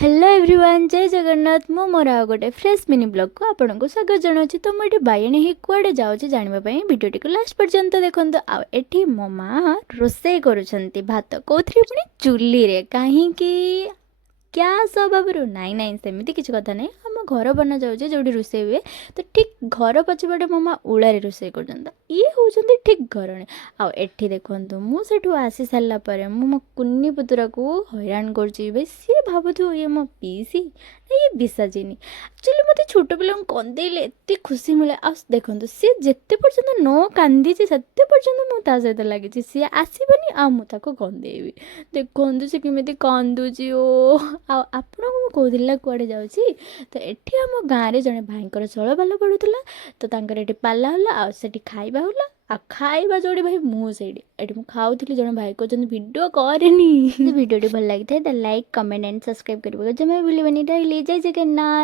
Hello everyone जय जगन्नाथ मु मोर आ गोटे फ्रेश मिनी ब्लॉग को आपन को स्वागत जनाऊँ। तो मुझे बाइणी ही कुआडे जाऊँगी जानापी भिडियोटी को लास्ट पर्यंत देखो। आठी मो माँ रोसई करुँच भात कौन पुणी चुली रे कहीं ग्यास अभाव नाई नाई सेमती किसी कथा नहीं आम घर बना जाऊे जो रोषे हुए तो ठीक घर पछपटे मो माँ उड़ारे रोषे कर ये हूँ ठीक घरणी आठी देखु मुझे आसी सारापर मो कुन्नी पुतुरा को हैरान कर सी भावुथ ये मो पीसी ये विसाजिनी एक्चुअली मत छोट पिला कंदेले एत खुशी मिले आ देखो सी जिते पर्यटन न कांदी से पर्यटन मुझे सहित लगी सी आसबनी आता कंदेबी देखो से केमी कांदुची ओ आपण को कहला कुआडे जाऊँगी तो एठी आम गाँव में जड़े भाईकर चल बाल पड़ूला तो ये पाला होला से खाइबा होला आ खाइबा जोड़ी भाई मुझे खाऊली जन भाई कहते भिडियो कैनि भिडियो भल लगी था लाइक कमेंट एंड सब्सक्राइब करने जमा भूल जय जगन्नाथ।